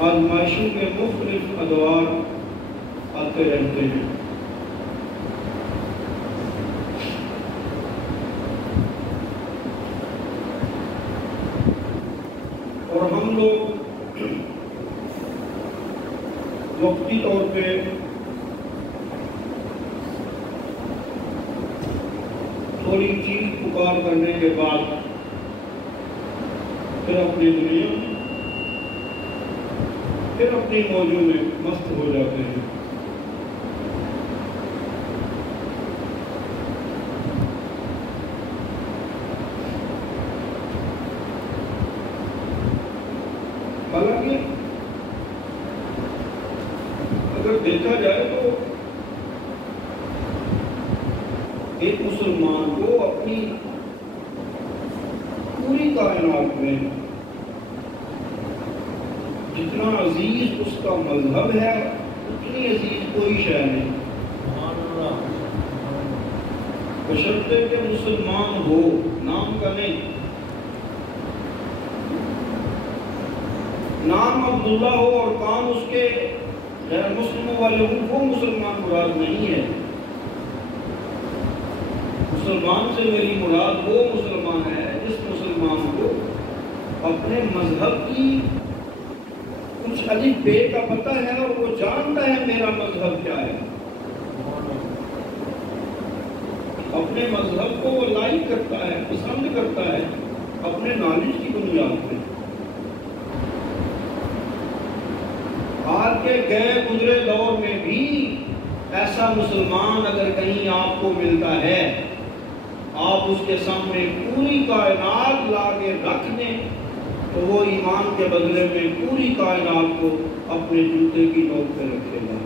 آزمائشوں کے مختلف ادوار آتے رہتے ہیں۔ اور ہم لوگ وقتی طور پہ تھوڑی چیز پکار کرنے کے بعد پھر اپنی دنیا پھر اپنی موجوں میں مست ہو جاتے ہیں۔ حالانکہ اگر دیکھا جائے تو ایک مسلمان کو اپنی پوری کائنات میں جتنا عزیز اس کا مذہب ہے اتنی عزیز کوئی شے نہیں، بشرطے کہ مسلمان ہو، نام کا نہیں۔ نام عبداللہ ہو اور کام اس کے غیر مسلموں والے ہوں، وہ مسلمان مراد نہیں ہے۔ مسلمان سے میری مراد وہ مسلمان ہے جس مسلمان کو اپنے مذہب کی کچھ الف بے کا پتہ ہے اور وہ جانتا ہے میرا مذہب کیا ہے، اپنے مذہب کو وہ لائک کرتا ہے، پسند کرتا ہے اپنے نالج کی بنیاد پہ۔ آج کے گئے گزرے دور میں بھی ایسا مسلمان اگر کہیں آپ کو ملتا ہے، آپ اس کے سامنے پوری کائنات لا کے رکھ دیں تو وہ ایمان کے بدلے میں پوری کائنات کو اپنے جوتے کی نوک پہ رکھے گا۔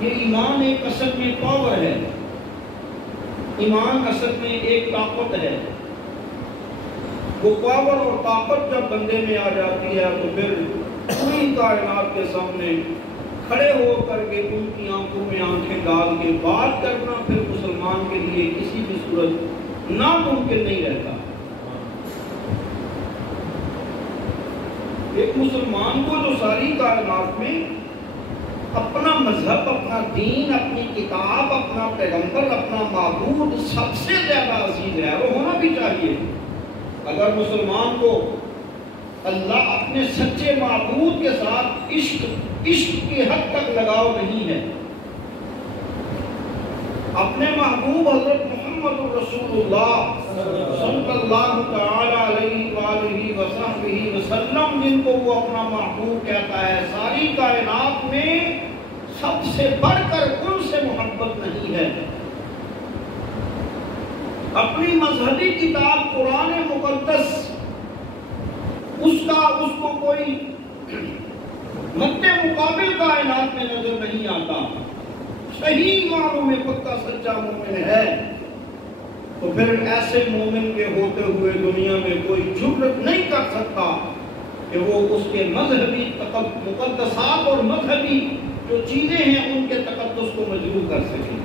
یہ ایمان ایک اصل میں پاور ہے، ایمان اصل میں ایک طاقت ہے۔ وہ پاور اور طاقت جب بندے میں آ جاتی ہے تو پھر پوری کائنات کے سامنے کھڑے ہو کر کے ان کی آنکھوں میں آنکھیں ڈال کے بات کرنا پھر مسلمان کے لیے کسی بھی صورت ناممکن نہیں رہتا۔ ایک مسلمان کو جو ساری کائنات میں اپنا مذہب، اپنا دین، اپنی کتاب، اپنا پیغمبر، اپنا معبود سب سے زیادہ عزیز ہے، وہ ہونا بھی چاہیے۔ اگر مسلمان کو اللہ اپنے سچے معبود کے ساتھ عشق کی حد تک لگاؤ نہیں ہے، اپنے محبوب حضرت محمد رسول اللہ صلی اللہ تعالی علیہ وآلہ وصحبہ وسلم جن کو وہ اپنا محبوب کہتا ہے، ساری کائنات میں سب سے بڑھ کر ان سے محبت نہیں ہے، اپنی مذہبی کتاب قرآن مقدس اس کو کوئی مد مقابل کائنات میں نظر نہیں آتا، صحیح معنوں میں پکا سچا مومن ہے، تو پھر ایسے مومن کے ہوتے ہوئے دنیا میں کوئی جرأت نہیں کر سکتا کہ وہ اس کے مذہبی مقدسات اور مذہبی جو چیزیں ہیں ان کے تقدس کو مجروح کر سکے۔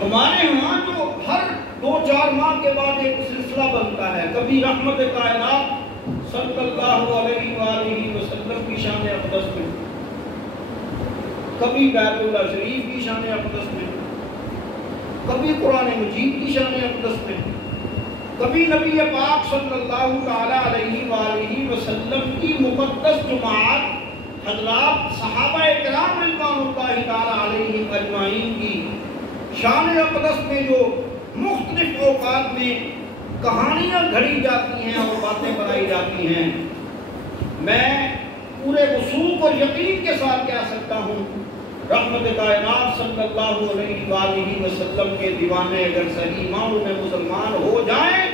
ہمارے ہاں جو ہر 2-4 ماہ کے بعد ایک سلسلہ بنتا ہے، کبھی رحمت کائنات صلی اللہ علیہ وآلہ وسلم کی شان اقدس میں، کبھی بیت اللہ شریف کی شان اقدس میں، کبھی قرآن مجید کی شان اقدس میں، کبھی نبی پاک صلی اللہ تعالی علیہ وآلہ وسلم کی مقدس جماعت حضرات صحابہ کرام رضوان اللہ تعالی علیہم اجمعین کی شان اقدس میں جو مختلف اوقات میں کہانیاں گھڑی جاتی ہیں اور باتیں بنائی جاتی ہیں، میں پورے وثوق اور یقین کے ساتھ کہہ سکتا ہوں رحمت کائنات صلی اللہ علیہ وآلہ وسلم کے دیوانے اگر صحیح معنوں میں مسلمان ہو جائیں،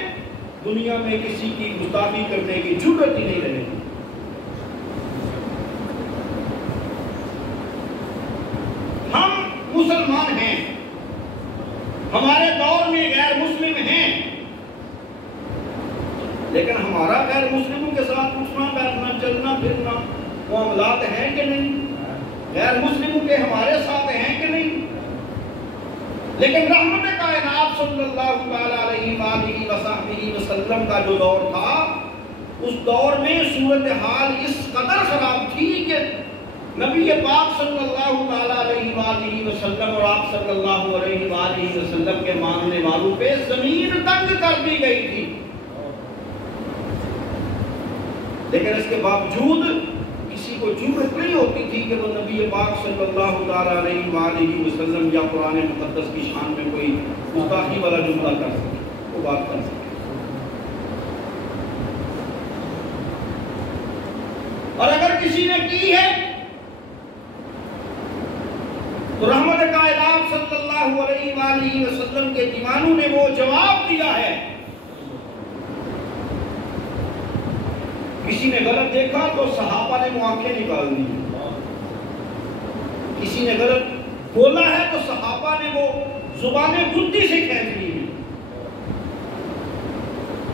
دنیا میں کسی کی گستاخی کرنے کی جرأت ہی نہیں رہے گی۔ ہم مسلمان ہیں، ہمارے دور میں غیر مسلم ہیں، لیکن ہمارا غیر مسلموں کے ساتھ اٹھنا بیٹھنا چلنا پھرنا معاملات ہیں کہ نہیں؟ غیر مسلموں کے ہمارے ساتھ ہیں کہ نہیں؟ لیکن رحمت کائنات صلی اللہ تعالی علیہ وآلہ وصحبہ وسلم کا جو دور تھا، اس دور میں صورتحال اس قدر خراب تھی کہ نبی پاک صلی اللہ تعالی علیہ وآلہ وسلم اور آپ صلی اللہ علیہ وآلہ وسلم کے ماننے والوں پہ زمین تنگ کر دی گئی تھی، لیکن اس کے باوجود کسی کو جرأت نہیں ہوتی تھی کہ وہ نبی پاک صلی اللہ تعالی علیہ وآلہ وسلم یا قرآن مقدس کی شان میں کوئی گستاخی والا جملہ کر سکے، وہ بات کر سکے۔ اور اگر کسی نے کی ہے تو رحمت کائنات صلی اللہ اللہ علیہ وآلہ وسلم کے دیوانوں نے وہ جواب دیا ہے. کسی نے غلط دیکھا تو صحابہ نے وہ آنکھیں نکال دی. کسی نے غلط بولا ہے تو صحابہ نے وہ زبانیں بدھی سے کھینچ لی ہیں.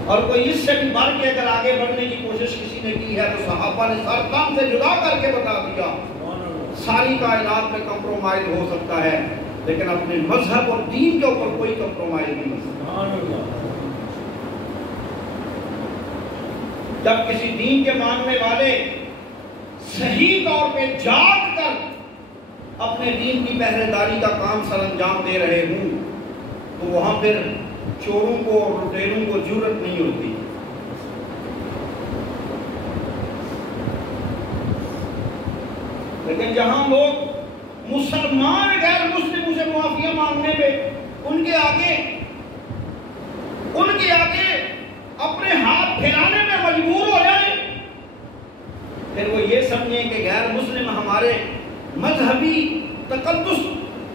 اور کوئی اس سے بھی بڑھ کے اگر آگے بڑھنے کی کوشش کسی نے کی ہے تو صحابہ نے سر کام سے جدا کر کے بتا دیا ساری کائنات میں کمپرومائز ہو سکتا ہے لیکن اپنے مذہب اور دین کے اوپر کوئی کمپرومائز نہیں ہو سکتا. جب کسی دین کے ماننے والے صحیح طور پہ جاگ کر اپنے دین کی پہرے داری کا کام سر انجام دے رہے ہوں تو وہاں پھر چوروں کو اور لٹیروں کو جرأت نہیں ہوتی. لیکن جہاں لوگ مسلمان غیر مسلموں سے معافی مانگنے پہ ان کے آگے اپنے ہاتھ پھیلانے میں مجبور ہو جائیں پھر وہ یہ سمجھیں کہ غیر مسلم ہمارے مذہبی تقدس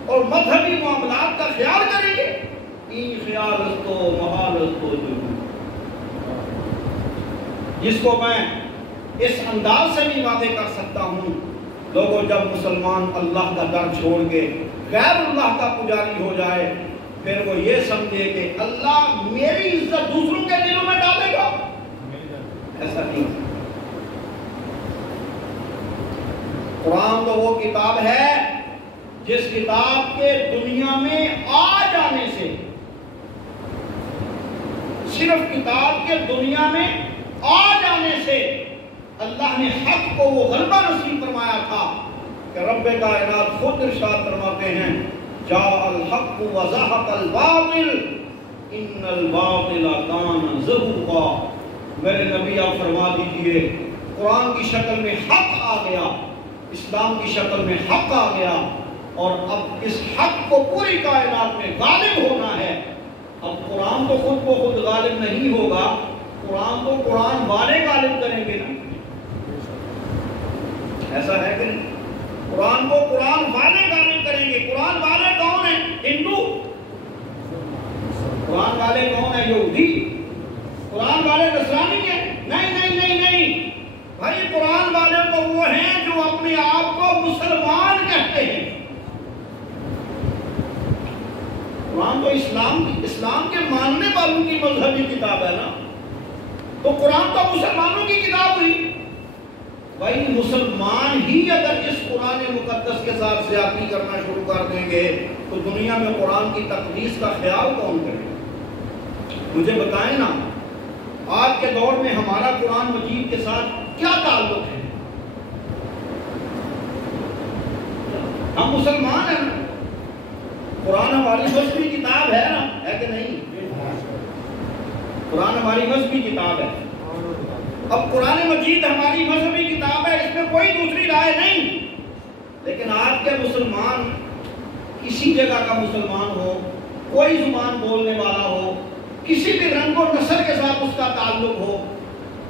اور مذہبی معاملات کا خیال کریں گے. این خیال تو محال تو جس کو میں اس انداز سے بھی واضح کر سکتا ہوں لوگوں جب مسلمان اللہ کا در چھوڑ کے غیر اللہ کا پجاری ہو جائے پھر وہ یہ سمجھے کہ اللہ میری عزت دوسروں کے دلوں میں ڈالے گا. ایسا نہیں. قرآن تو وہ کتاب ہے جس کتاب کے دنیا میں آ جانے سے صرف کتاب کے دنیا میں آ جانے سے اللہ نے حق کو وہ غلبہ نصیب فرمایا تھا کہ رب کائنات خود ارشاد فرماتے ہیں جاء الحق وزهق الباطل ان الباطل کان زهوقا. میرے نبی آپ فرما دیجئے قرآن کی شکل میں حق آ گیا, اسلام کی شکل میں حق آ گیا اور اب اس حق کو پوری کائنات میں غالب ہونا ہے. اب قرآن تو خود کو خود غالب نہیں ہوگا, قرآن تو قرآن والے غالب کریں گے نا. ایسا ہے کہ نہیں؟ قرآن کو قرآن والے غالب کریں گے. قرآن والے کون ہیں؟ ہندو. قرآن والے کون ہیں؟ یہودی. قرآن والے نصرانی ہیں؟ نہیں نہیں نہیں نہیں بھائی, قرآن والے تو وہ ہیں جو اپنے آپ کو مسلمان کہتے ہیں. قرآن تو اسلام کے ماننے والوں کی مذہبی کتاب ہے نا. تو قرآن تو مسلمانوں کی کتاب ہوئی. بھائی مسلمان ہی اگر اس قرآن مقدس کے ساتھ زیادتی کرنا شروع کر دیں گے تو دنیا میں قرآن کی تقدیس کا خیال کون کرے گا؟ مجھے بتائیں نا, آج کے دور میں ہمارا قرآن مجید کے ساتھ کیا تعلق ہے؟ ہم مسلمان ہیں نا, قرآن ہماری مذہبی کتاب ہے نا, ہے کہ نہیں؟ قرآن ہماری مذہبی کتاب ہے. اب قرآن مجید ہماری مذہبی کتاب ہے, اس میں کوئی دوسری رائے نہیں. لیکن آج کے مسلمان کسی جگہ کا مسلمان ہو, کوئی زبان بولنے والا ہو, کسی بھی رنگ و نسل کے ساتھ اس کا تعلق ہو,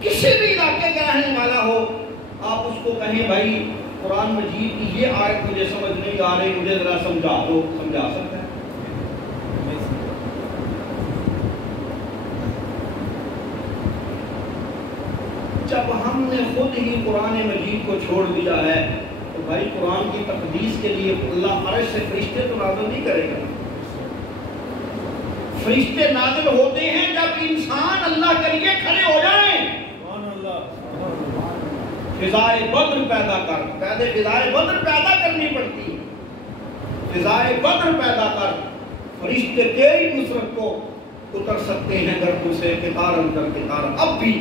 کسی بھی علاقے کا رہنے والا ہو, آپ اس کو کہیں بھائی قرآن مجید کی یہ آیت مجھے سمجھ نہیں آ رہی, مجھے ذرا سمجھا دو, سمجھا سکتا ہے؟ جب ہم نے خود ہی قرآن مجید کو چھوڑ دیا ہے تو بھائی قرآن کی تقدیس کے لیے اللہ عرش سے فرشتے تو نازل نہیں کرے گا. فرشتے نازل ہوتے ہیں جب انسان اللہ کے لیے کھڑے ہو جائیں. فضائے بدر پیدا کر, پہلے فضائے بدر پیدا کرنی پڑتی. فضائے بدر پیدا کر, فرشتے تیری نصرت کو اتر سکتے ہیں گردوں سے قطار کر قطار. اب بھی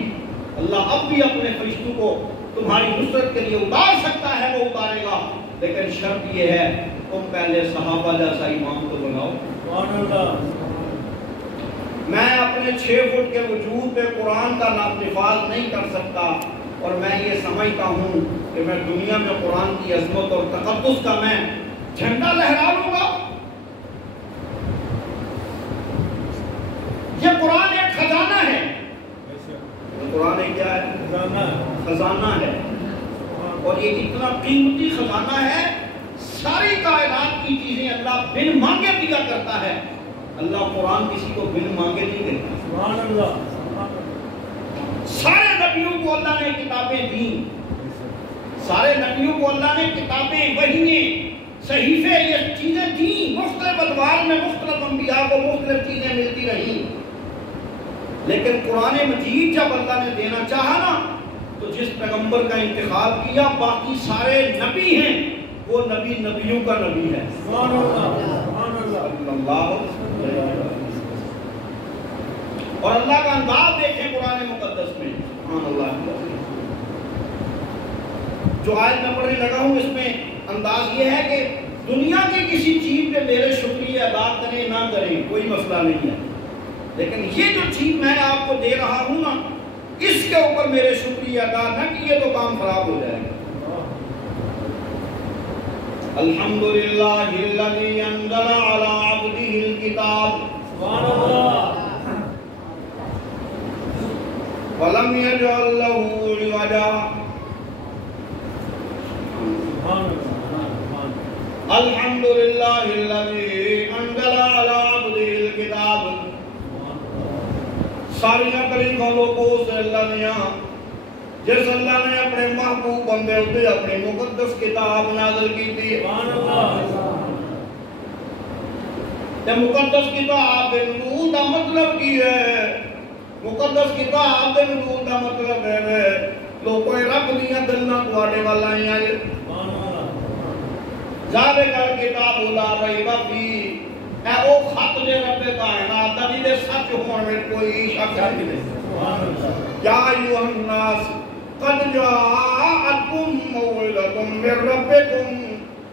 اللہ اب بھی اپنے فرشتوں کو تمہاری نصرت کے لیے اتار سکتا ہے, وہ اتارے گا. لیکن شرط یہ ہے تم پہلے صحابہ جیسا ایمان کو بناؤ. میں اپنے 6 فٹ کے وجود پہ قرآن کا نافذ نہیں کر سکتا, اور میں یہ سمجھتا ہوں کہ میں دنیا میں قرآن کی عظمت اور تقدس کا میں جھنڈا لہرا لوں گا. یہ قرآن ایک خزانہ ہے. قرآن کیا ہے؟ خزانہ ہے. اور یہ اتنا قیمتی خزانہ ہے, ساری کائنات کی باقی چیزیں اللہ بن مانگے دیا کرتا ہے، اللہ قرآن کسی کو بن مانگے نہیں دیتا۔ سبحان اللہ۔ سارے نبیوں کو اللہ نے کتابیں دیں، سارے نبیوں کو اللہ نے کتابیں، وحییں، صحیفے، یہ چیزیں دیں، مختلف ادوار میں مختلف انبیاء کو مختلف چیزیں ملتی رہیں، لیکن قرآن مجید جب اللہ نے دینا چاہا نا تو جس پیغمبر کا انتخاب کیا باقی سارے نبی ہیں، وہ نبی نبیوں کا نبی ہے۔ سبحان اللہ۔ اور اللہ کا انداز دیکھیں قرآن مقدس میں، سبحان اللہ۔ جو آیت میں پڑھنے لگا ہوں اس میں انداز یہ ہے کہ دنیا کی کسی چیز پہ میرے شکریہ ادا کریں نہ کریں کوئی مسئلہ نہیں ہے، لیکن یہ جو چیز میں آپ کو دے رہا ہوں نا اس کے اوپر میرے شکریہ ادا نہ کیے تو کام خراب ہو جائے گا۔ الحمدللہ الذی انزل علی عبدہ الکتاب، سبحان اللہ، وَلَمْ يَجْعَلْ لَهُ عِوَجًا، الحمدللہ الذی انزل علی عبدہ الکتاب۔ ساریاں تعریفاں لوگوں سے اللہ نے جس اللہ نے اپنے محبوب بندے ہوتے اپنی مقدس کتاب نازل کی تھی۔ یہ مقدس کتاب نزول کا مطلب کی ہے، مقدس کتاب نزول کا مطلب ہے لوگوں رب دیاں گلاں تواڈے ول آئیاں، ذالک الکتاب لا ریب فیہ، اے او خط دے رب کائنات دا جے سچ ہون میں کوئی شک نہیں۔ یا ایھا الناس قد جاءتکم موعظۃ من ربکم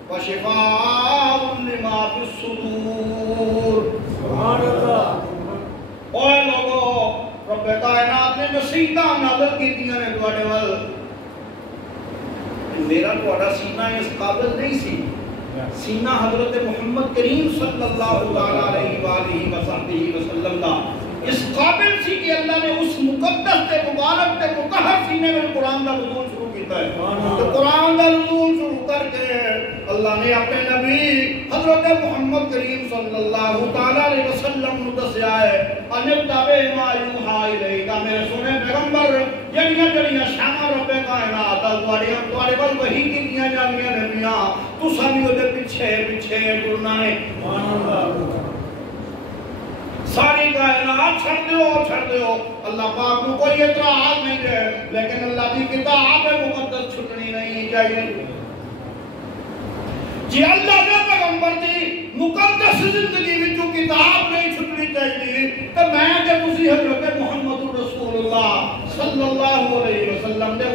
وشفاء لما فی الصدور۔ سبحان اللہ۔ اے لوگو، رب کائنات نے نصیحتاں نازل کیتیاں نے تواڈے ول، میرا تواڈا سینہ اس قابل نہیں سی، سینہ حضرت محمد کریم صلی اللہ علیہ وآلہ وسلم کا اس قابل سی کہ اللہ نے اس مقدس تے مبارک تے مطہر سینے میں قرآن کا نزول شروع کیتا ہے۔ تو قرآن کا نزول شروع کر کے اللہ نے اپنے نبی حضرت محمد کریم صلی اللہ علیہ وسلم کو دسیا ہے، انتبہ ما یوحی الیک، میرے سنے پیغمبر جڑیاں شاناں رب کائنات تواڈے ول وحی کیتیاں جاندیاں رہندیاں، تساں بھی اودے پیچھے پیچھے ٹرنا ہے۔ سبحان اللہ۔ ساری کائنات چھڑ دیو، اللہ پاک کو کوئی اعتراض نہیں ہے، لیکن اللہ کی کتاب مقدس چھٹنی نہیں چاہیے۔ جی اللہ کے پیغمبر دی مقدس زندگی وچوں کتاب نہیں چھٹنی چاہیے تو میں کہ تسی حضرت محمد رسول اللہ صلی اللہ علیہ وسلم دے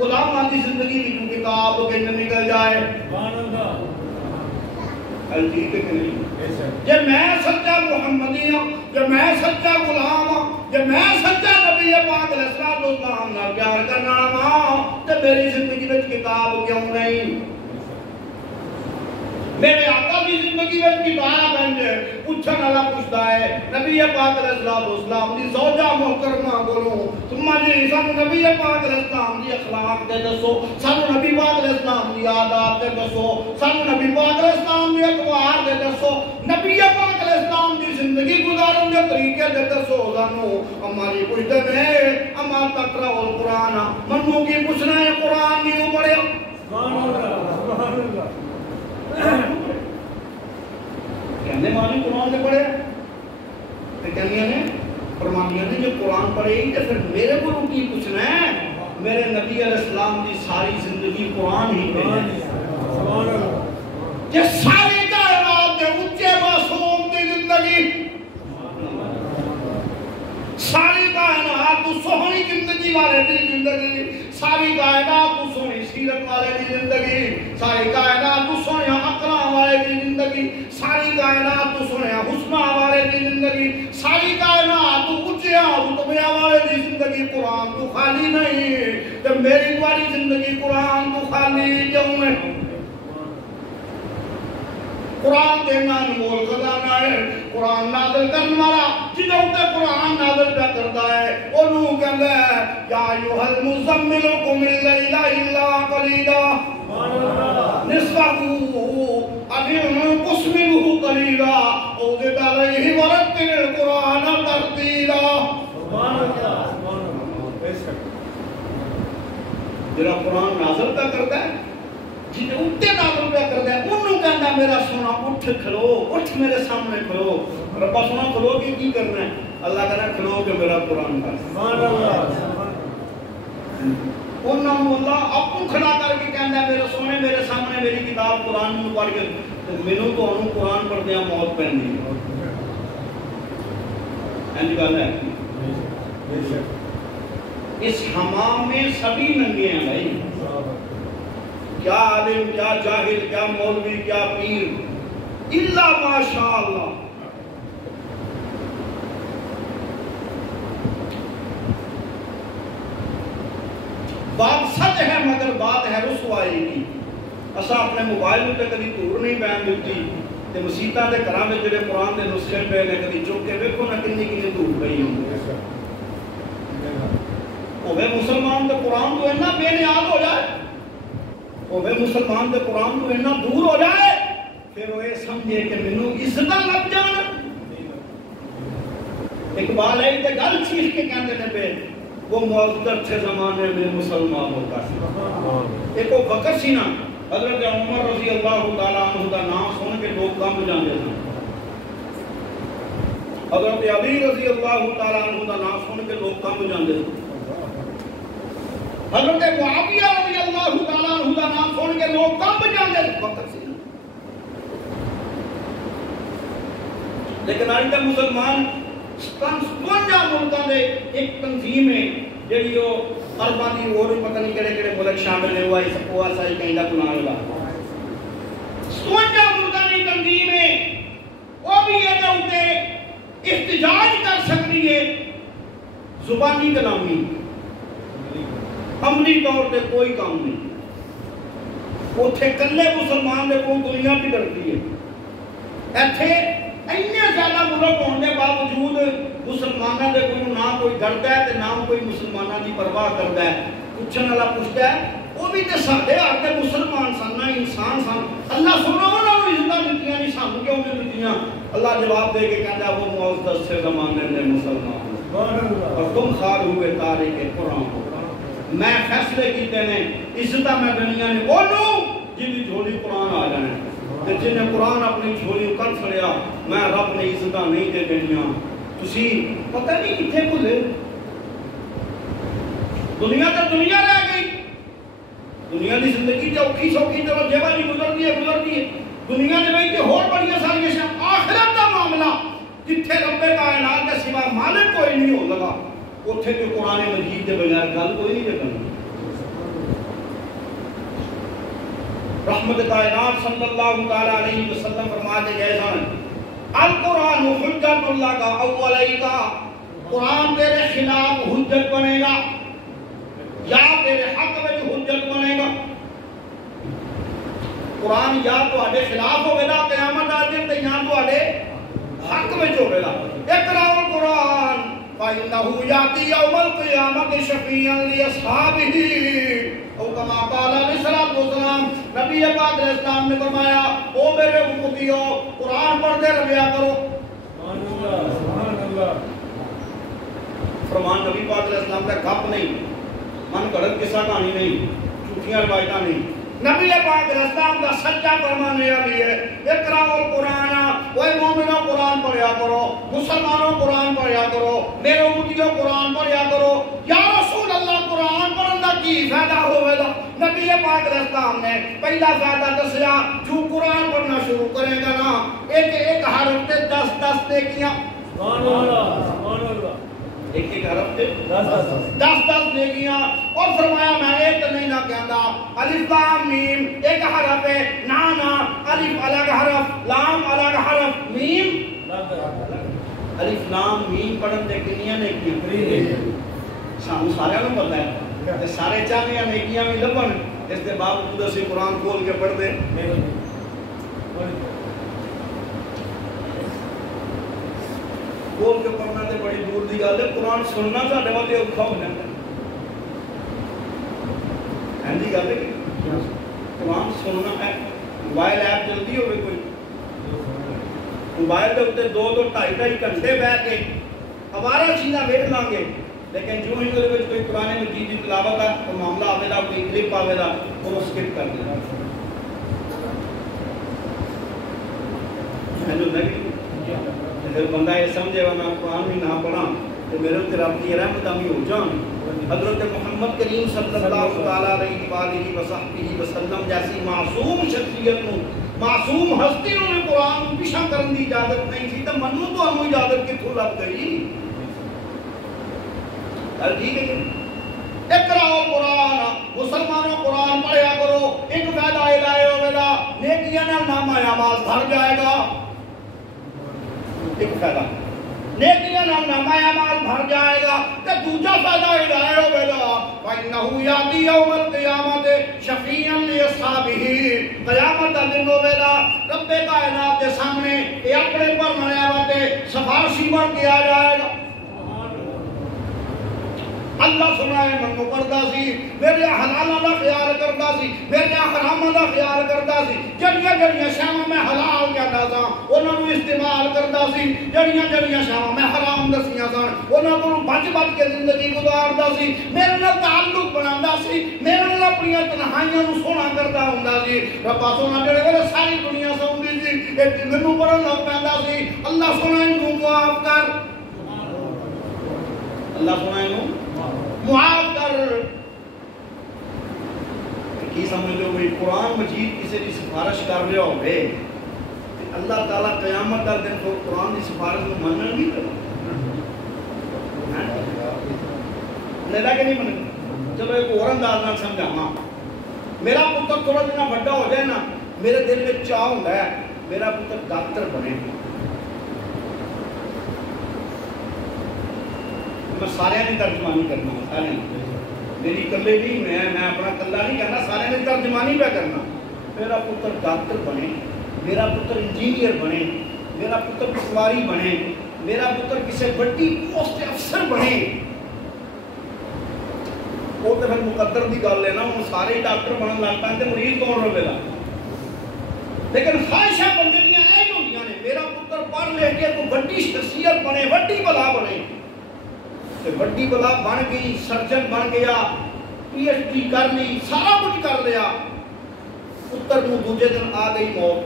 غلاماں دی زندگی وچوں کتاب کیوں نکل جائے؟ سبحان اللہ۔ ٹھیک ہے کہ نہیں؟ جب میں سچا محمدی ہوں، جب میں سچا غلام ہوں، جب میں سچا نبی پاک علیہ السلام نال پیار کرنا ہوں تو میری زندگی میں کتاب کیوں نہیں؟ میرے آقا کی زندگی میں کتاب بن پوچھن والا پوچھتا ہے نبی پاک علیہ السلام دی زوجہ محترمہ بولو تم جی سانو نبی پاک علیہ السلام دی اخلاق دے دسو، سانو نبی پاک علیہ السلام دی عادات دے دسو، سانو نبی پاک علیہ السلام دی اقوال دے دسو، نبی پاک علیہ السلام دی زندگی گزارن دے طریقے دے دسو سانو۔ ہماری پوچھتے ہیں اما تقرأ القرآن، منو کی پوچھنا ہے قرآن نہیں پڑھے؟ سبحان اللہ، سبحان اللہ۔ کہنے والی قرآن نے پڑھے کہنیاں نے فرمانیاں نے جو قرآن پڑھے ہی تو پھر میرے کو کی پوچھنا ہے؟ میرے نبی علیہ السلام کی ساری زندگی قرآن ہی پہ ہے۔ کہ ساری کائنات کے اچھے معصوم کی زندگی، ساری کائنات کو سونی زندگی والے دی زندگی، ساری کائنات کو سونی سیرت والے دی زندگی، ساری کائنات کو سونی اقرام والے دی زندگی، ساری کائنات کو سونی حسنہ والے دی زندگی، ساری کائنات کو اچھیا رتبے والے دی زندگی قرآن کو خالی نہیں، تو میری دواری زندگی قرآن کو خالی کیوں ہے؟ قرآن دینا انمول خزانہ ہے، قرآن نازل کرنے والا جنہوں تے قرآن نازل پہ کرتا ہے انہوں کہتا ہے یا ایھا المزمل قم اللیل الا قلیلا نصفہ انقص منه قليلا او زد عليه ورتل القرآن ترتیلا. سبحان اللہ سبحان اللہ. بے شک جڑا قرآن نازل پہ کرتا ہے جنہیں اٹھے نازل پہ کرتا ہے انہوں کہنا میرا سونا اٹھ کھلو اٹھ میرے سامنے کھلو. ربا سونا کھلو کہ کی کرنا ہے؟ اللہ کہنا کھلو کہ میرا قرآن کا. سبحان اللہ. انہوں نے اللہ اپنوں کھڑا کر کے کہنا ہے میرے سونے میرے سامنے میری کتاب قرآن میں پڑھ کے مینوں تو انہوں قرآن پڑھ دیا موت پہن دی. اینج گل ہے بے شک. اس حمام میں سبھی ننگے ہیں بھائی. کیا عالم کیا جاہل کیا مولوی کیا پیر الا ماشاء اللہ. بات سچ ہے مگر بات ہے رسوائی کی. اسا اپنے موبائل تے کبھی دور نہیں پہن دیتی تے مسیتاں دے گھراں وچ جڑے قرآن دے نسخے پے نے کبھی چک کے ویکھو نہ کنی کنی دور پئی ہوندی. اوے مسلمان تے قرآن تو اتنا بے نیاز ہو جائے اوے مسلمان تے قرآن تو اتنا دور ہو جائے پھر وہ یہ سمجھے کہ مینوں عزتاں لگ جان. اقبال ہے تے گل چیخ کے کہندے نے پے وہ معذر تھے زمانے میں مسلمانوں کا. ایک وہ وقت سی نا حضرت عمر رضی اللہ تعالیٰ عنہ کا نام سن کے لوگ کم جاندے تھے. حضرت علی رضی اللہ تعالیٰ عنہ کا نام سن کے لوگ کم جاندے تھے. حضرت معاویہ رضی اللہ تعالیٰ عنہ کا نام سن کے لوگ کم جاندے تھے. وقت سی نا لیکن آج تک مسلمان سپنجا ملکوں نے ایک تنظیم ہے جڑی وہ عرباں دی اور پتہ نہیں کہڑے کہڑے ملک شامل ہے وہ سائی کہندا قرآن اللہ. سپنجا ملکوں کی تنظیم ہے وہ بھی یہ اوتے احتجاج کر سکتی ہے زبانی کلامی عملی طور پہ کوئی کام نہیں. اوتھے کلے مسلمان دے کول دنیا بھی ڈرتی ہے. ایتھے اینے زیادہ ملک ہونے کے باوجود مسلمانوں دے کوئی نہ کوئی ڈرتا ہے تے نہ کوئی مسلمانوں کی پرواہ کرتا ہے. پوچھنے والا پوچھتا ہے وہ بھی تے ساڈے ہاتھ تے مسلمان سن نہ انسان سن. اللہ سنو انہاں نوں عزتاں دتیاں نہیں سانوں کیوں نہیں دتیاں؟ اللہ جواب دے کے کہندا وہ معزز سے زمانے میں مسلمان اور تم خار ہوئے تارک قرآن. میں فیصلے کیتے نے عزتاں میں دنیا نے انہوں جن دی جھولی قرآن آ جانا ہے جن نے قرآن اپنی جھولی کر چھڑیا میں رب نے عزتاں نہیں دے دنیا. تسی پتہ نہیں کتنے بھولے دنیا تو دنیا رہ گئی. دنیا کی زندگی تو اوکھی سوکھی تو جیوا جی گزرتی ہے. دنیا دے وچ ہور بڑی ساری شے آخرت دا معاملہ جتھے رب کائنات کے سوا مالک کوئی نہیں ہو لگا اوتھے تو قرآن مجید دے بغیر گل کوئی نہیں کرنی. رحمت کائنات صلی اللہ تعالیٰ علیہ وسلم فرماتے گئے سن القرآن حجت اللہ کا اولی کا. قرآن تیرے خلاف حجت بنے گا یا تیرے حق میں حجت بنے گا. قرآن یا تو آدھے خلاف ہوگا قیامت آدھے تے یا تو آدھے حق میں ہوگا. اقرأ القرآن فإنه يأتي يوم القيامة شفيعا لأصحابه او کما قال علیہ السلام. نبی پاک علیہ السلام نے فرمایا او میرے امتیو قرآن پڑھتے رہیا کرو. سبحان اللہ. فرمان نبی پاک علیہ السلام کا گپ نہیں من گھڑت قصہ کہانی نہیں جھوٹیاں روایتاں نہیں. نبی پاک علیہ السلام کا سچا فرمان یہ بھی ہے اقرأ القرآن اے مومنوں قرآن پڑھیا کرو مسلمانوں قرآن پڑھیا کرو میرے امتیوں قرآن پڑھیا کرو. یا رسول اللہ قرآن پڑھن دا کی فائدہ ہوئے گا؟ نبی پاک علیہ السلام نے پہلا فائدہ دسیا جو قرآن پڑھنا شروع کرے گا نا ایک حرف تے 10 نیکیاں. سبحان اللہ سبحان اللہ. ایک حرف تے 10 10 نیکیاں. اور فرمایا میں ایک نہیں نہ کہندا الف لام میم ایک حرف ہے نا الف الگ حرف لام الگ حرف میم الف لام میم پڑھن دے کنیاں نیکیاں سانوں سارے نوں پتہ ہے تے سارے چاہنے ہیں نیکیاں بھی لبن اس دے باوجود اسی قرآن کھول کے پڑھ دے. کھول کے پڑھنا تے بڑی دور دی گل ہے. قرآن سننا ساڈے واسطے اوکھا ہو جاندا ہے. ہاں جی گل ہے قرآن سننا ہے موبائل ایپ چلتی ہوئے کوئی موبائل کے اتنے 2-2-2.5 گھنٹے بہ کے ہمارا سینہ ویٹ لیں گے لیکن جو ہی کوئی قرآن مجید کی تلاوت ہے کوئی معاملہ آئے گا کوئی کلپ آئے گا وہ سکپ کر دے گا پھر بندہ یہ سمجھے گا میں قرآن بھی نہ پڑھا تو میرے اتنے رب کی رحمت بھی ہو جان. حضرت محمد کریم صلی اللہ علیہ وسلم جیسی معصوم شخصیت کو معصوم ہستی نے قرآن پیچھا کرنے کی اجازت نہیں تھی تو منو تو ہمیں اجازت کتوں لگ گئی. ٹھیک ہے اقرأ قرآن مسلمانوں قرآن پڑھیا کرو ایک فائدہ الہی ہوگا نیکیاں نامہ اعمال بھر جائے گا. ایک فائدہ نیکیاں نامہ اعمال بھر جائے گا کہ دوسرا فائدہ الہی ہوگا فإنه یاتی یوم القیامت شفیعا لاصحابہ قیامت کا دن ہوگا رب کائنات کے سامنے یہ اپنے پر منیا ہوتے سفارشی بن کے آ جائے گا. اللہ سنائے منو کرتا سی میرے حلالہ دا خیال کرتا سی میرے حرامہ دا خیال کرتا سی جڑیاں شاواں میں حلال کہتا سا انہاں نوں استعمال کرتا سی جڑیاں شاواں میں حرام دسیاں سن انہاں کولوں بچ کے زندگی گزاردا سی میرے نال تعلق بناوندا سی میرے نال اپنی تنہائیاں نوں سونا کردا ہوندا سی. ربا سونا جڑے ویلے ساری دنیا سوندی سی اے مینوں پڑھن لگ پیندا سی اللہ سنائے نوں معاف کر اللہ سنائے نوں معاف کر. کی سمجھو بھئی قرآن مجید کسی کی سفارش کر رہا ہوئے اللہ تعالیٰ قیامت کا دن تو قرآن کی سفارش کو منن نہیں کرنا لیلا کہ نہیں منن. چلو ایک اور انداز نہ سمجھانا میرا پتر تھوڑا جنا بڑا ہو جائے نا میرے دل میں چاہ ہوتا ہے میرا پتر ڈاکٹر بنے. میں سارے نے ترجمانی کرنا سارے میری کلے نہیں میں اپنا کلا نہیں کہنا سارے نے ترجمانی پہ کرنا. میرا پتر ڈاکٹر بنے میرا پتر انجینئر بنے میرا پتر پٹواری بنے میرا پتر کسی بڑی پوسٹ افسر بنے. وہ تو پھر مقدر کی گل ہے نا وہ سارے ڈاکٹر بننے لگ پہ مریض کون رہے گا. لیکن خواہشیں بندے دیا یہ ہوندیاں نے میرا پتر پڑھ لے کے کوئی بڑی شخصیت بنے بڑی بلا بنے بڑی بلا بن گئی سرجن بن گیا پی ایچ ڈی کر لی سارا کچھ کر لیا پتر کو دوجے دن آ گئی موت.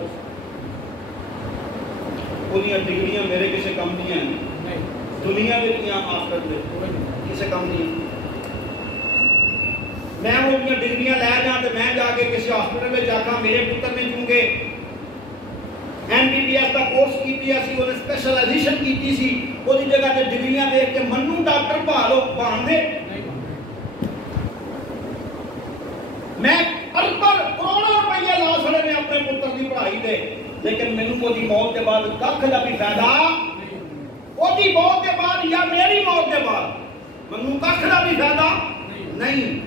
پوری ڈگریاں میرے کسی کم نہیں ہیں دنیا میں کیا آخرت میں کسی کم نہیں. میں وہ ڈگریاں لے جا تو میں جا کے کسی ہاسپٹل میں جا کر میرے پتر نے چونکہ MBBS کا کورس کیتی سی وہ اسپیشلائزیشن کیتی سی وہ دی جگہ تے ڈگریاں دیکھ کے منو ڈاکٹر بھالو بان دے میں اربوں کروڑوں روپیہ لا چھڑے نے اپنے پتر دی پڑھائی دے لیکن مینوں کو دی موت کے بعد ککھ دا بھی فائدہ وہ دی موت کے بعد یا میری موت کے بعد منوں ککھ دا بھی فائدہ نہیں.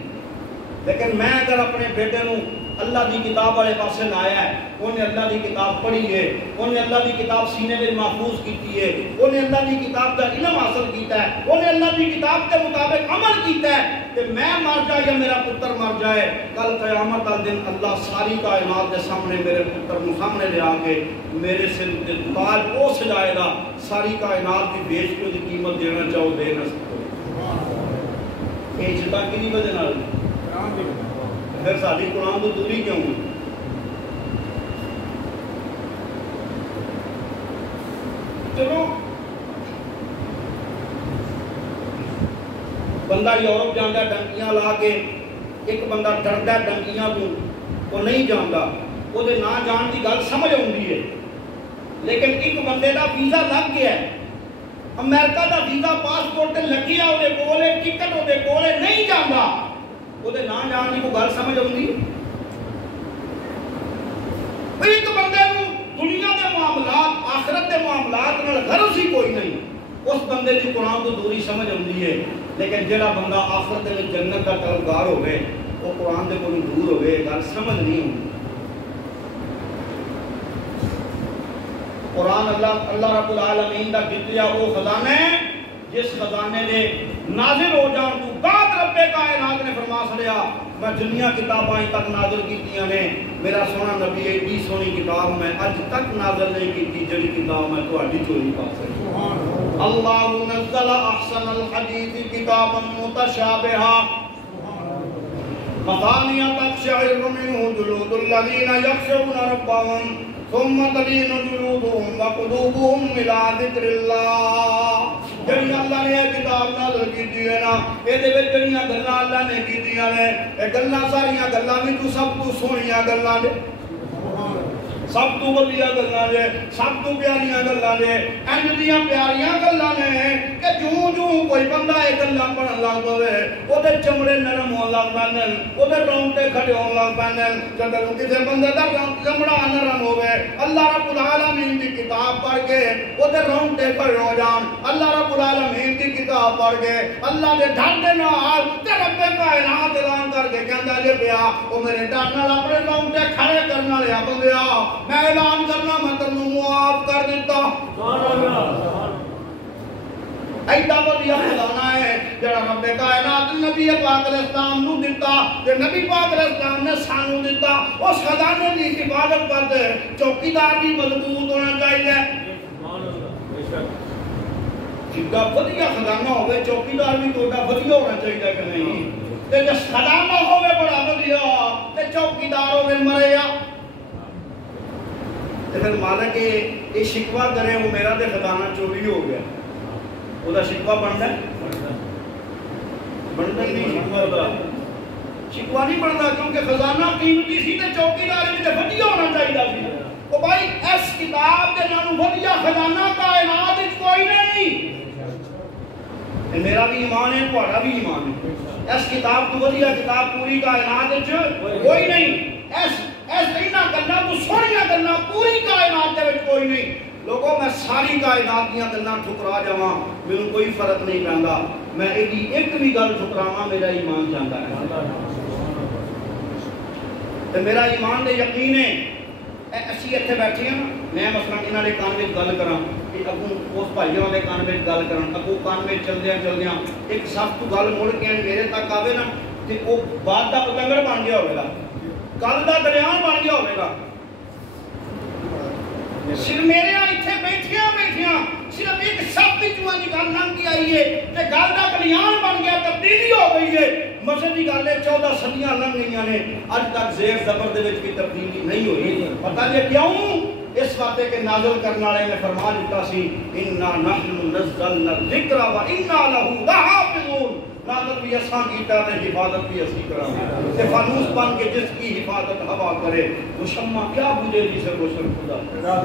لیکن میں اگر اپنے بیٹے نوں اللہ دی کتاب والے پاسے لایا ہے انہیں اللہ دی کتاب پڑھی ہے انہیں اللہ دی کتاب سینے میں محفوظ کیتی ہے انہیں اللہ دی کتاب کا علم حاصل کیتا ہے انہیں اللہ دی کتاب کے مطابق عمل کیتا ہے کہ میں مر جائے یا میرا پتر مر جائے کل قیامت کا دن اللہ ساری کائنات کے سامنے میرے پتر کو سامنے لے آ کے میرے سر کے تاج وہ سجائے گا ساری کائنات کی بیچ کو دی قیمت دینا چاہو دے نہ سکتے. یہ عزت کی وجہ نال پھر ساری قرآن تو دوری کیوں ہے. چلو بندہ یورپ جانا ڈنکیاں لا کے ایک بندہ ڈردا ڈنکیاں تو وہ نہیں جانتا وہ نہ جان کی گل سمجھ آتی ہے لیکن ایک بندے کا ویزا لگ گیا ہے امریکہ کا ویزا پاسپورٹ لگی ہے وہ کولے ٹکٹ وہ کولے نہیں جانا وہ نہ جان کی کوئی گل سمجھ آتی. ایک بندے کو دنیا کے معاملات آخرت کے معاملات نال غرض ہی کوئی نہیں اس بندے کی قرآن تو دوری سمجھ آتی ہے لیکن جڑا بندہ آخرت میں جنت کا طلبگار ہوئے وہ قرآن کے کوئی دور ہوئے گل سمجھ نہیں ہوتی. قرآن اللہ رب العالمین کا دتیا وہ خزانہ ہے جس خزانے نے نازل ہو جان تو بعد رب کائنات نے فرما چھڑیا میں دنیا کتاباں تک نازل کیتیاں نے میرا سونا نبی ایڈی سونی کتاب میں اج تک نازل نہیں کیتی جڑی کتاب میں تہاڈی چوری پاس ہے اللہ نزل احسن الحدیث کتابا متشابہا مثانیہ تقشعر منہ جلود الذین یخشون ربهم ثم تلین جلودهم وقلوبهم الى ذکر اللہ جڑی اللہ نے کتاب نازل کیتی ہے نا اے دے وچ جڑیاں گلاں اللہ نے کیتیاں نے اے گلاں ساریاں گلاں وچ سب تو سونیاں گلاں نے سب تو ودیا گلاں نے سب تو پیاریاں گلاں نے انج دیاں پیاریاں گلاں نے کہ جوں جوں کوئی بندہ اے گلاں پڑھن لگ پے او دے چمڑے نرم ہون لگ پیندے او دے رونگٹے کھڑے ہون لگ پیندے جدوں کسے بندے دا چمڑا نرم ہوے اللہ رب العالمین دی کتاب پڑھ کے او دے رونگٹے کھڑے ہو جان اللہ رب العالمین دی کتاب پڑھ کے اللہ دے ڈر دے نال تے رب کائنات اعلان کر کے کہندا جے پیا او میرے ڈر نال اپنے رونگٹے کھڑے کرن والے آ بندیا میں اعلان کرنا میں تنوں معاف کر دیتا سبحان اللہ ایڈا ودیا خزانہ ہے جڑا رب کائنات نبی پاک علیہ السلام نو دتا تے نبی پاک علیہ السلام نے سانو دتا اس خزانے دی حفاظت کرتے چوکیدار بھی مضبوط ہونا چاہیے سبحان اللہ بے شک جدا ودیا خزانہ ہوے چوکیدار بھی توڑا ودیا ہونا چاہیے کہ نہیں تے جے خزانہ ہوے بڑا ودیا تے چوکیدار ہوے مریا پھر مالک یہ شکوہ کرے وہ میرا دے خزانہ چوری ہو گیا وہ دا شکوہ بنتا ہے بنتا ہی نہیں شکوہ نہیں بنتا کیونکہ خزانہ قیمتی سی تے چوکیدار بھی تے ودیا ہونا چاہیے سی تو بھائی اس کتاب دے نالوں ودیا خزانہ کائنات وچ کوئی نہیں میرا بھی ایمان ہے تہاڈا بھی ایمان ہے اس کتاب تو ودیا کتاب پوری کائنات وچ کوئی نہیں ایسے ہی نہ کرنا تو سونیاں کرنا پوری کائنات دے وچ کوئی نہیں لوگوں میں ساری کائنات دیاں گلاں ٹھکرا جاواں مینوں کوئی فرق نہیں پیندا میں ایڈی ایک بھی گل ٹھکراواں میرا ایمان جاندا ہے تے میرا ایمان دے یقین ہے اسی ایتھے بیٹھے ہیں میں مثلا انہاں دے کان وچ گل کراں کہ اگوں اس بھائیوں دے کان وچ گل کرن اگوں کان وچ چلدیاں ایک سخت گل مڑ کے میرے تک آوے نا تے او بات دا پتنگڑ بن گیا ہوے گا کل دا دریان بن گیا ہوئے گا صرف میرے ایتھے بیٹھیاں صرف ایک سب کی چوہاں کی گل نہ کی آئی ہے کہ گل دا دریان بن گیا تبدیلی ہو گئی ہے مسجد کی گل ہے 14 صدیاں لنگ گئیاں نے اج تک زیر زبر دے وچ کوئی تبدیلی نہیں ہوئی پتہ نہیں کیوں اس بات کے نازل کرنے والے نے فرما دیتا سی انا نحن نزلنا الذکر و انا له لحافظون نازل بھی اساں کیتا تے حفاظت بھی اسی کرام تے فانوس بن کے جس کی حفاظت ہوا کرے وہ شمع کیا بجھے جسے روشن خدا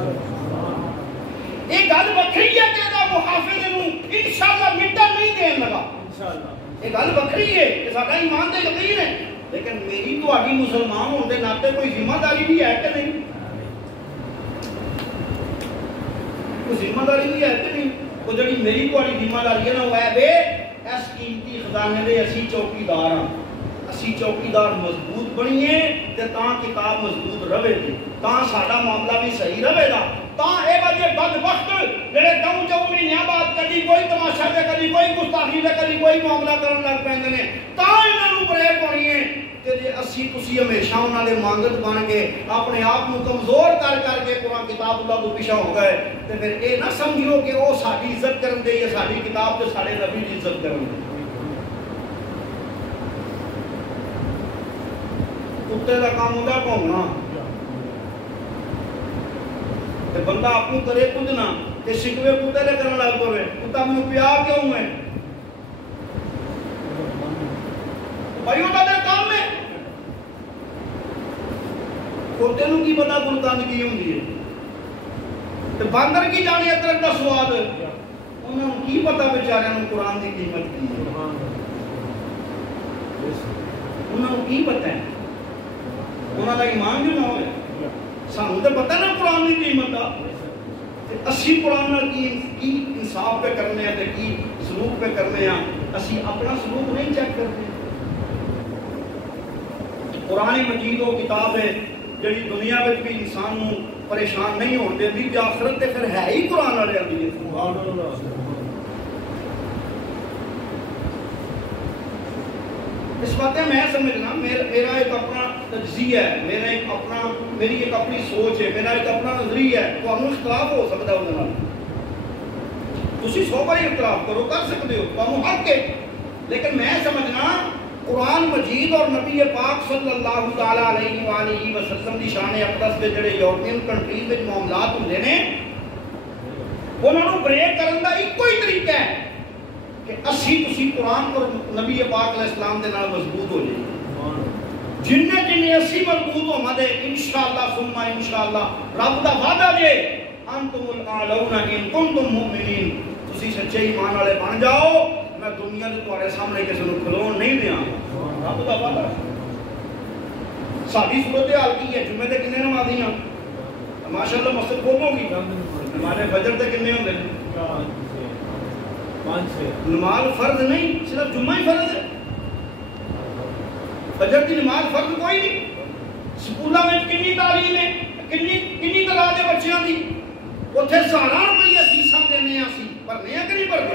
ایک گل وکھری ہے کہ دا محافظ نو انشاءاللہ مٹن نہیں دین لگا انشاءاللہ ایک گل وکھری ہے کہ ساڈا ایمان تے یقین ہے لیکن میری تہاڈی مسلمان ہون دے ناتے کوئی ذمہ داری بھی ہے کہ نہیں کوئی ذمہ داری بھی ہے کہ نہیں وہ جڑی میری تہاڈی ذمہ داری ہے نا وہ ہے بے اس قیمتی خزانے دے اسی چوکیدار ہاں اسی چوکیدار مضبوط بنیے تے تاں کتاب مضبوط رہے گی تاں ساڈا معاملہ بھی صحیح رہے گا تاں اے وجہ بد وقت جڑے دوں چوں مہینے بعد کبھی کوئی تماشا دے کبھی کوئی گستاخی دے کبھی کوئی معاملہ کرن لگ پیندے نے تاں انہاں نوں بریک پانی ہے کہ جے اسی تسی ہمیشہ انہاں دے مانگت بن کے اپنے آپ نوں کمزور کر کے قرآن کتاب اللہ تو پیچھے ہو گئے تے پھر اے نہ سمجھو کہ او ساڈی عزت کرن دے یا ساڈی کتاب تے ساڈے نبی دی عزت کرن دے کتے دا کام ہوندا بھوننا تے بندہ اپنوں کرے کدنا تے شکوے کتے دے کرن لگ پوے کتا مینوں پیا کیوں ہے بھائی وہ دے کام ہے کتے نوں کی پتہ گلکندگی ہوندی ہے تے باندر کی جانے ادرک دا سواد انہاں نوں کی پتہ بیچاریاں نوں قرآن دی قیمت کی ہے انہاں نوں کی پتہ ہے انہاں دا ایمان جو نہ ہوئے سانوں تے پتہ نا قرآن دی قیمت دا اسی قرآن نال کی انصاف پہ کرنے ہیں تے کی سلوک پہ کرنے ہیں اسی اپنا سلوک نہیں چیک کرتے قرآن مجید وہ کتاب ہے جڑی دنیا وچ بھی انسان نوں پریشان نہیں ہون دیندی تے آخرت تے پھر ہے ہی قرآن والے دی سبحان اللہ اس باتیں میں سمجھنا میرا ایک اپنا تجزیہ ہے، میری ایک اپنی سوچ ہے، میرا ایک اپنا نظریہ ہے، تو ہم اختلاف ہو سکتا ہے انہوں تسی 100 بار اختلاف کرو، کر سکتے ہو، تو ہم حق ہے، لیکن میں سمجھنا قرآن مجید اور نبی پاک صلی اللہ تعالیٰ علیہ وآلہ وسلم دی شان اقدس کے جڑے یورپین کنٹریز میں معاملات ہوندے نے انہوں نے بریک کرنے کا ایک ہی طریقہ ہے کہ اسی قرآن اور نبی پاک علیہ السلام دے نال مضبوط ہو جائے، جنہیں اسی مضبوط ہو دے انشاءاللہ ثم انشاءاللہ رب دا وعدہ جے انتم الاعلون ان کنتم مؤمنین، تسی سچے ایمان والے بن جاؤ، میں دنیا دے تمہارے سامنے کسی کو کھلون نہیں دیاں، رب دا وعدہ۔ ساری صورتحال کی ہے، جمعے تے کنے نمازی ہیں؟ ماشاءاللہ مسجد کھولو گی، ہمارے فجر تے کنے ہوندے ہیں؟ نماز فرض نہیں، صرف جمعہ ہی فرض ہے، فجر کی نماز فرض کوئی نہیں۔ سکولوں میں کنی تعلیم ہے، کنی تعداد ہے بچیاں دی، اتنے 1000 روپیہ فیساں دینے اسی بھرنے ہیں کہ نہیں بھرتے؟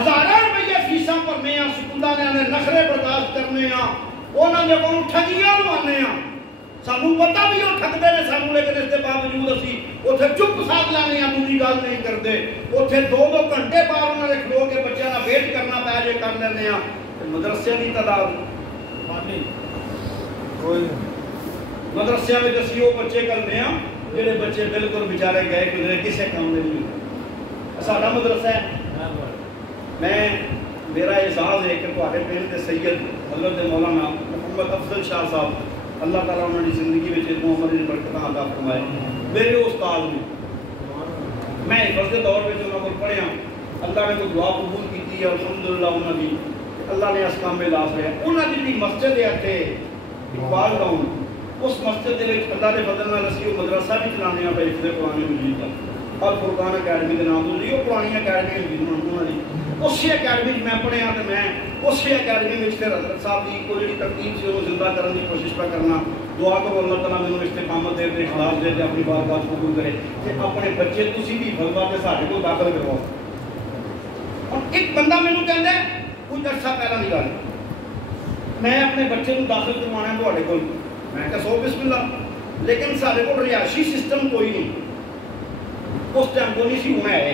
1000 روپیہ فیساں بھرنے ہیں، سکولوں نے نخرے برداشت کرنے ہیں، انہوں نے کو ٹھگیاں لوانے ہیں، سانو پتہ بھی وہ ٹھگتے ہیں سانو، لیکن اس کے باوجود اسی اتنے چپ ساتھ لانے ہیں، دوسری گل نہیں کرتے، اتنے 2-2 گھنٹے بعد انہوں نے کھلو کے بچوں کا ویٹ کرنا پہ جے کر لینے ہیں۔ مدرسے کی تعداد مدرسے میں اسی وہ بچے کرتے ہیں جہے بچے بالکل بیچارے گئے گزرے کسی کام میں نہیں۔ سارا مدرسہ ہے، میرا احساس ہے کہ تھوڑے پنڈ کے سید حضرت مولانا محمد افضل شاہ صاحب اللہ تعالیٰ انہوں نے زندگی میں علم و عمل برکتاں عطا فرمائے، میرے استاد نے، میں حفظ کے دور میں انہوں کو پڑھیا، اللہ نے کوئی دعا قبول کی ہے الحمدللہ، انہوں نے اللہ نے اس کام میں لاس رہا، انہوں نے مسجد ہے اقبال ٹاؤن، اس مسجد کے اللہ کے فضل نال اسی مدرسہ بھی چلانے پہ حفظ قرآن مجید کا، اور فرقان اکیڈمی کے نام سے وہ پرانی اکیڈمی ہوئی انہوں نے، اسی اکیڈمی میں پڑھیا تو میں اسی اکیڈمی میں پھر حضرت صاحب کی کوئی جڑی ترتیب سے وہ زندہ کرنے کی کوشش پہ کرنا، دعا کرو اللہ تعالیٰ میں استقامت دے دے، اخلاص دے دے، اپنی بات بات قبول کرے کہ اپنے بچے تسی بھی حفظ کے سارے کو داخل کرواؤ۔ اور ایک بندہ مینوں کہندا ہے کچھ عرصہ پہلا نہیں گل، میں اپنے بچے کو داخل کروانا ہے تواڈے کول، میں کہا سو بسم اللہ، لیکن سارے کو رہائشی سسٹم کوئی نہیں، اس ٹائم کو نہیں سی ہونا ہے،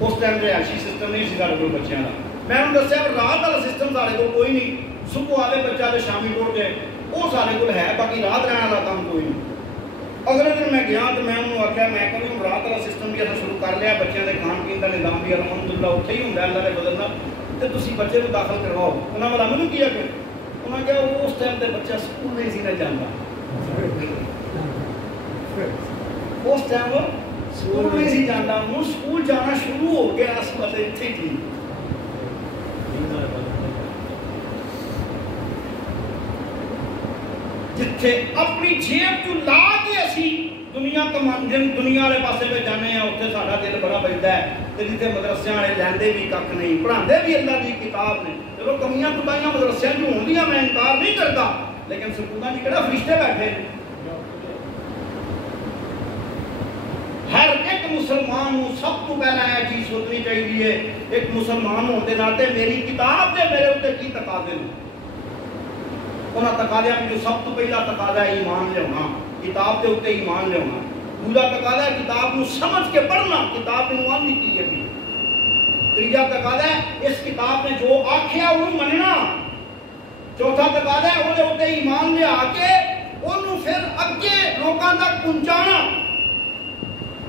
اس ٹائم رہائشی سسٹم نہیں سی سارے کو بچوں کا، میں انہوں نے دسیا رات والا سسٹم سارے کو کوئی نہیں، صبح آئے بچہ تو شامی ٹوٹ گئے، وہ سارے کو ہے، باقی رات رہنے والا کام کوئی نہیں۔ اگلے دن میں گیا تو میں انہوں نے آخیا میں کہ رات والا سسٹم بھی اصل شروع کر لیا، بچوں کے کھان پین کا نظام بھی الحمدللہ اتنے ہی ہوتا ہے اللہ کے فضل نال، تو تسی بچے کو داخل کرواؤ۔ انہوں نے مجھے کیا کہ انہوں نے کہا وہ اس ٹائم تے بچہ سکول نہیں سی نہ جانا، اس ٹائم وہ سکول نہیں سی جانا، وہ سکول جانا شروع ہو گیا اس وقت اتنے تھی۔ جتھے اپنی جیب تو لا کے اسی دنیا دنیا والے پاسے پہ جانے ہیں، اتنے سارا دل بڑا بجتا ہے، جتنے مدرسے والے لیندے بھی کھ نہیں، پڑھاندے بھی اللہ کی کتاب نے، چلو کمیاں کوتاہیاں مدرسے جو ہوندیاں میں انکار نہیں کرتا، لیکن سکولاں کی کہڑا فرشتے بیٹھے۔ ہر ایک مسلمان کو سب تو پہلا یہ چیز سوچنی چاہیے، ایک مسلمان ہوتے ناتے میری کتاب دے میرے اتنے کی تقاضے ہیں، انہاں تقاضیاں جو سب تو پہلا تقاضا ہے ایمان لیاؤنا، کتاب کے اتنے ایمان لیاؤنا، دوسرا تقاضا ہے کتاب کو سمجھ کے پڑھنا، کتاب میں آندھی کی ہے، تیجا تقاضا ہے اس کتاب میں جو آکھیا وہ مننا، چوتھا تقاضا ہے انہیں اتنے ایمان لے آ کے انہوں پھر اگے لوگوں تک پہنچانا۔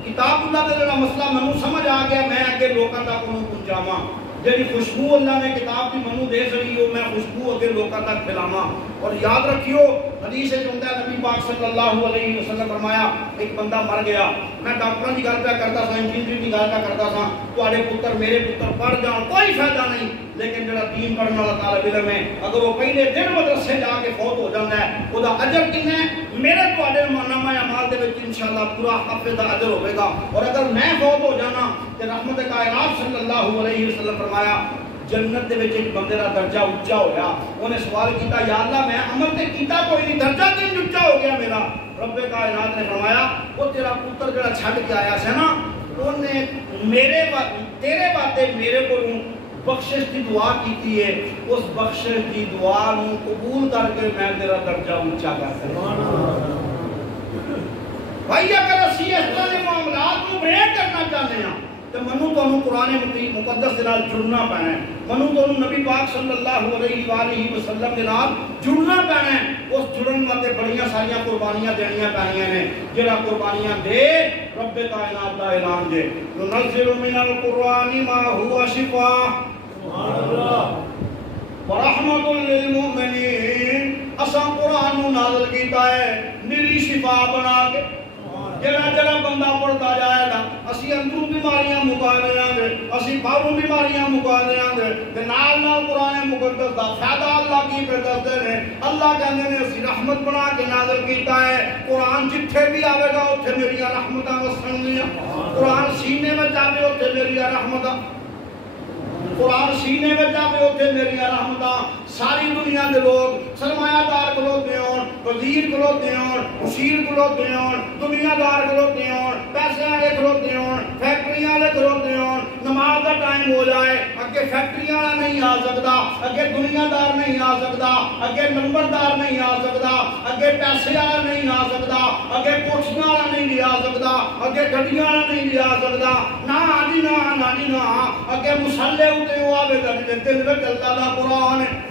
کتاب اللہ کا جڑا مسئلہ منو سمجھ آ گیا، میں اگے لوگوں تک انہوں پہنچاواں، جی خوشبو اللہ نے کتاب کی منو دے سکی ہو، میں خوشبو اگے لوگوں تک پھیلاواں۔ اور یاد رکھیو حدیث میں ہوتا ہے نبی پاک صلی اللہ علیہ وسلم فرمایا ایک بندہ مر گیا، میں ڈاکٹروں کی گل پہ کرتا سا، انجینئر کی گل پہ کرتا سا، تواڈے پتر میرے پتر پڑھ جان کوئی فائدہ نہیں، لیکن جڑا دین پڑھنے والا طالب علم ہے اگر وہ پہلے دن مدرسے جا کے فوت ہو جاتا ہے وہ اجر کتنا ہے؟ میرے تواڈے نامہ اعمال دے وچ انشاءاللہ پورا حافظ دا اجر ہوے گا، اور اگر میں فوت ہو جانا تے رحمت کائنات صلی اللہ علیہ وسلم فرمایا جنت دے وچ ایک بندے دا درجہ اونچا ہویا، انہیں سوال کیتا یا اللہ میں عمل تے کیتا کوئی نہیں، درجہ کیوں اونچا ہو گیا میرا؟ رب کائنات نے فرمایا وہ تیرا پتر جڑا چھڈ کے آیا سی نا، انہیں میرے تیرے باتیں میرے کو بخشش کی دعا کی ہے، اس بخشش کی دعا نو قبول کر کے میں تیرا درجہ اونچا کر سکتا بھائی اگر اسی اس طرح کے معاملات کو بریک کرنا چاہتے ہیں تو منو تو قرآن مقدس کے نال جڑنا پینا ہے، منو تو نبی پاک صلی اللہ علیہ وآلہ وسلم کے نال جڑنا پینا ہے۔ اس جڑن واسطے بڑیاں ساریاں قربانیاں دینیاں پینیاں نے، جڑا قربانیاں دے رب کائنات دا اعلان دے ننزل من القرآن ما هو شفاء سبحان اللہ ورحمت للمؤمنین، اساں قرآن نو نازل کیتا ہے نری شفا بنا کے، جڑا جڑا بندہ پڑھتا جائے گا اسی اندروں بیماریاں مکا دیاں گے، اسی باہروں بیماریاں مکا دیاں گے، تے نال نال قرآن مقدس دا فائدہ اللہ کی پہ دستے ہیں۔ اللہ کہندے نے اسی رحمت بنا کے نازل کیتا ہے، قرآن جتھے بھی آوے گا اوتھے میری رحمتاں وسن گیاں، قرآن سینے میں جاوے اوتھے میری رحمتاں، قرآن سینے میں جاوے اوتھے میری رحمتاں، ساری دنیا دے لوگ سرمایہ دار کھلوتے ہون، وزیر کھلوتے ہون، مشیر کھلوتے ہون، دنیا دار کھلوتے ہون، پیسے والے کھلوتے ہون، فیکٹریاں والے کھلوتے ہون، نماز کا ٹائم ہو جائے اگے فیکٹریاں والا نہیں آ سکتا، اگے دنیا دار نہیں آ سکتا، اگے نمبردار نہیں آ سکتا، اگے پیسے والا نہیں آ سکتا، اگے کوٹھیاں والا نہیں آ سکتا، اگے گڈیاں والا نہیں آ سکتا، نہ آدھی نہ اگے مسلے ہوتے ہو آوے گا دل وچ اللہ دا قرآن ہے۔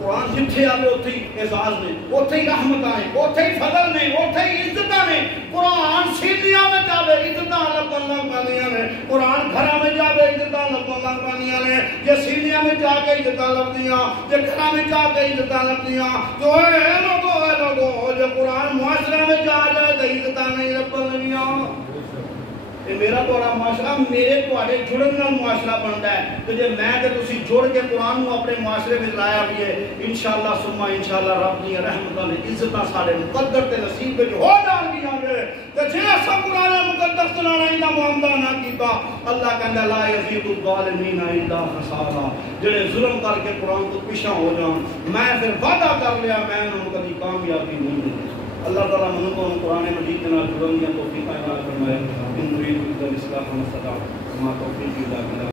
قرآن جتھے آوے اتھے ہی اعزاز نے، اتھے ہی رحمتاں نے، اتھے ہی فضل نے، اتھے ہی عزتاں نے۔ قرآن سینیاں میں جاوے عزتاں لبن لگ پانیاں نے، قرآن گھراں میں جاوے عزتاں لبن لگ پانیاں نے۔ جے سینیاں میں جا کے عزتاں لبدیاں، جے گھراں میں جا کے عزتاں لبدیاں، تو اے لوگو جے قرآن معاشرے میں جا جائے تو عزتاں نہیں لبن لگیاں۔ کہ میرا تھوڑا معاشرہ میرے تھوڑے جڑن نال معاشرہ بنتا ہے، تو جے میں تے تسی جڑ کے قرآن نو اپنے معاشرے میں لایا بھی ہے، انشاءاللہ ثم انشاءاللہ رب دی رحمتاں نے عزتاں سارے مقدر تے نصیب وچ ہو جان گیاں گے۔ تے جے اساں قرآن مقدس نال ایندا معاملہ نہ کیتا، اللہ کہندا لا یزید الظالمین الا خسارا، جڑے ظلم کر کے قرآن تو پیچھے ہو جان میں پھر وعدہ کر لیا میں انہاں نوں کبھی کامیابی نہیں دینی۔ اللہ تعالیٰ منو کو قرآن مجید کے نال جڑن دیاں توفیق عطا فرمائے۔ ان مرید الاسلام ما استطعت وما توفیقی الا باللہ۔